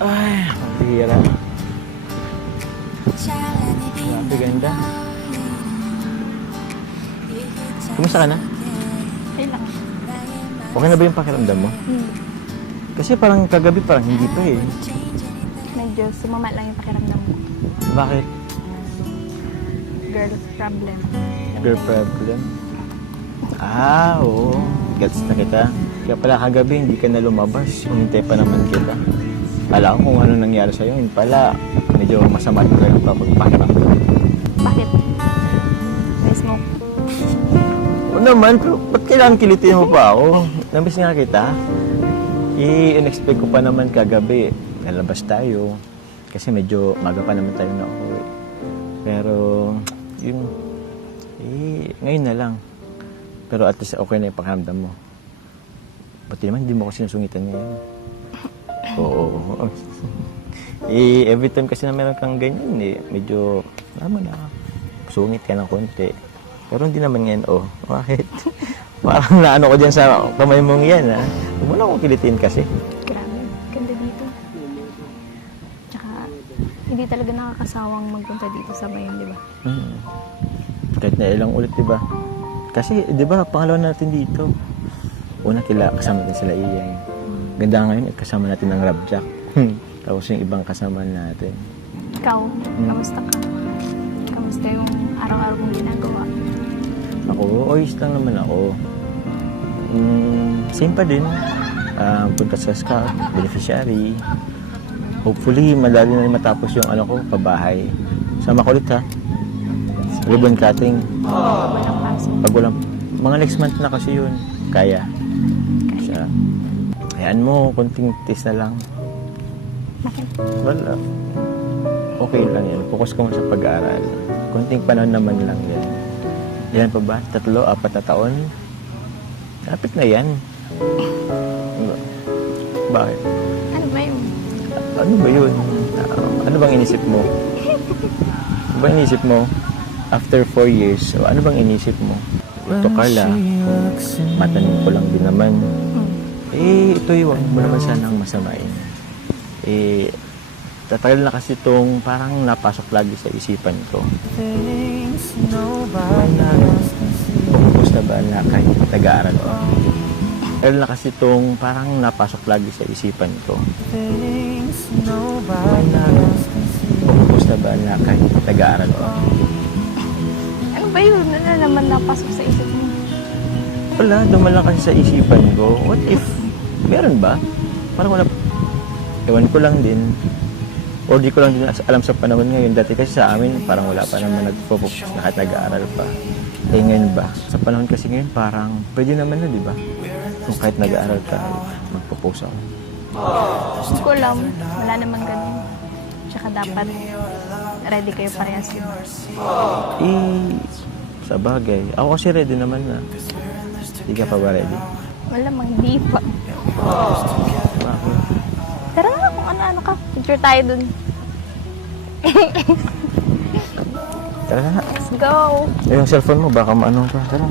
Ay, ang bihira. Grabe, ganda. Kumusta ka na? Okay lang. Okay na ba yung pakiramdam mo? Kasi parang kagabi parang hindi pa eh. Medyo sumama lang yung pakiramdam mo. Bakit? Girl problem. Girl problem? Ah, oo. Gets na kita. Kaya pala kagabi hindi ka na lumabas. Umintay pa naman kita. Alam ko kung ano nangyari sa'yo. Yun pala, medyo masama din kayo pagpapakiramdam. Bakit? May smoke. Oo naman, pero ba't kailangan kilitin mo pa ako? Namiss nga kita. I-unexpect ko pa naman kagabi. Nalabas tayo. Kasi medyo maga pa naman tayo na uwi. Pero, yun, ngayon na lang. Pero at least okay na yung pakiramdam mo. Pati naman, hindi mo ako sinusungitan ngayon. Oo. Every time kasi na meron kang ganyan, medyo, alam mo na, sungit ka ng konti. Pero hindi naman ngayon, bakit? Parang naano ko dyan sa kamay mong yan, ha? Huwag mo na akong kilitin kasi. Grabe. Ganda dito. Tsaka, hindi talaga nakakasawang magpunta dito sa Bayan, di ba? Kahit na ilang ulit, di ba? Kasi, di ba, pangalawa natin dito. Una, kasama natin sila Iyay. Ganda ngayon, kasama natin ang Rabjack. Tapos yung ibang kasama natin. Ikaw, kamusta ka? Kamusta yung araw-araw mong ginagawa? Ako, oyos lang naman ako. Same pa din. Punta sa scout, beneficiary. Hopefully, madali na rin matapos yung pabahay. Sama ko ulit ha. Ribbon cutting. Walang pasok. Pag walang, mga next month na kasi yun. Kaya. Siya. Hayaan mo, konting test na lang. Bakit? Wala. Okay lang yan. Focus ko sa pag-aaral. Konting panahon naman lang yan. Yan pa ba? 3, 4 na taon? Lapit na yan. Bakit? Ano ba yun? Ano ba yun? Ano bang inisip mo? Ano bang inisip mo? After 4 years, ano bang inisip mo? Ito, Carla, matanong ko lang din naman. Ito yung huwag mo naman sanang masamain. Tatagal na kasi itong parang napasok lagi sa isipan ko. Kung na ba na kahit nag-aaral ko? Tatagal na kasi itong parang napasok lagi sa isipan ko. Kung na ba na kahit nag-aaral ko? Ano ba yun? Ano naman napasok sa isip mo? Wala, dumalang kasi sa isipan ko. What if, meron ba? Parang wala. Ewan ko lang din. O di ko lang din alam sa panahon ngayon. Dati kasi sa amin, parang wala pa naman nag-focus na kahit nag-aaral pa. Ngayon ba? Sa panahon kasi ngayon, parang pwede naman na, di ba? Kung kahit nag-aaral ka, magpo-post ako. Hindi ko alam. Wala namang ganun. Tsaka dapat ready kayo parehas yun. Sa bagay. Ako kasi ready naman na. Hindi ka pa ba ready? Malamang hindi pa. Bakit? Tara na kung ano-ano ka. Picture tayo dun. Tara na. Let's go! Yung cellphone mo, baka maano ka. Tara.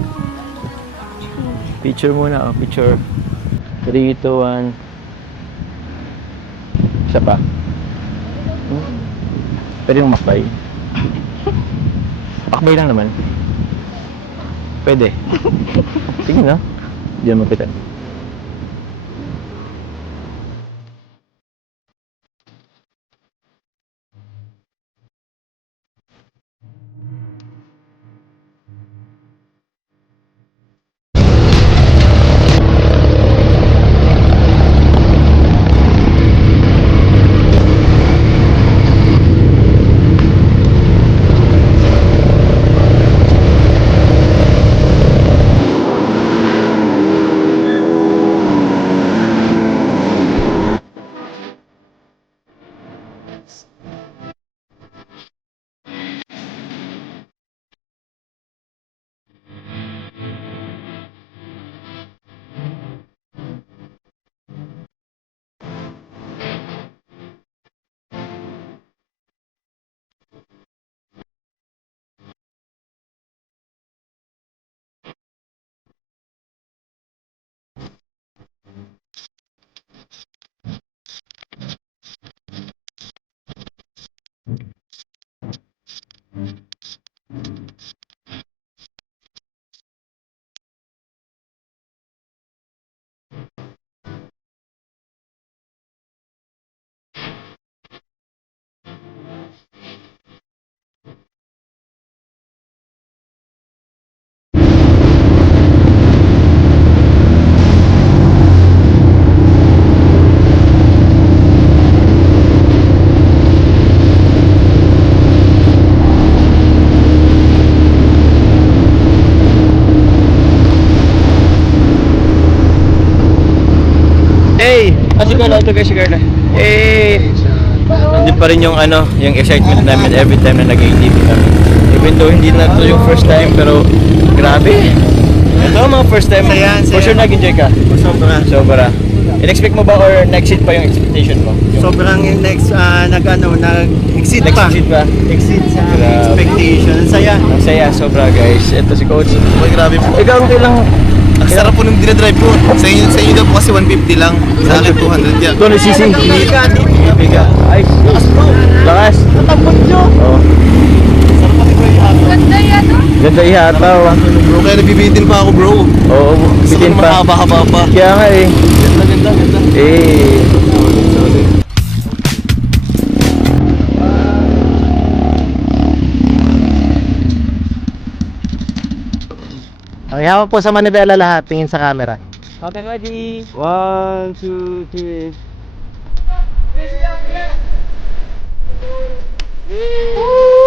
Picture muna. Picture. 3, 2, 1. Isa pa. Pwede yung makbay. Makbay lang naman. Pwede. Sige na. Diyan mo kita. Si Carla, ito guys, si Carla. Nandun pa rin yung yung excitement namin every time na nag-ATV kami. Even though hindi na to yung first time, pero grabe. Ito mga first time. Saya. For sure nag-enjoy ka. Sobra. In-expect mo ba or nag-exceed pa yung expectation mo? Sobrang nag-exceed pa. Nag-exceed pa? Exceed sa Grabe. expectation. Ang saya. Ang saya, sobra guys. Ito si Coach. Uy, grabe po. Ikaw ang kailang... Ang sarap po nung dinadrive ko. Sa inyo daw po kasi 150 lang. Sa akin 200 yan. 200 cc. Biga. Ay, lakas. Natakot nyo. Oo. Ganda ihataw. Bro, kaya nabibitin pa ako bro. Oo, Gusto ko bitin na pa. mahaba-haba pa. Kaya nga eh. Ganda. Eh. Okay, hawak po sa manibela lahat. Tingin sa camera. Okay, ready? 1, 2, 3. Woo!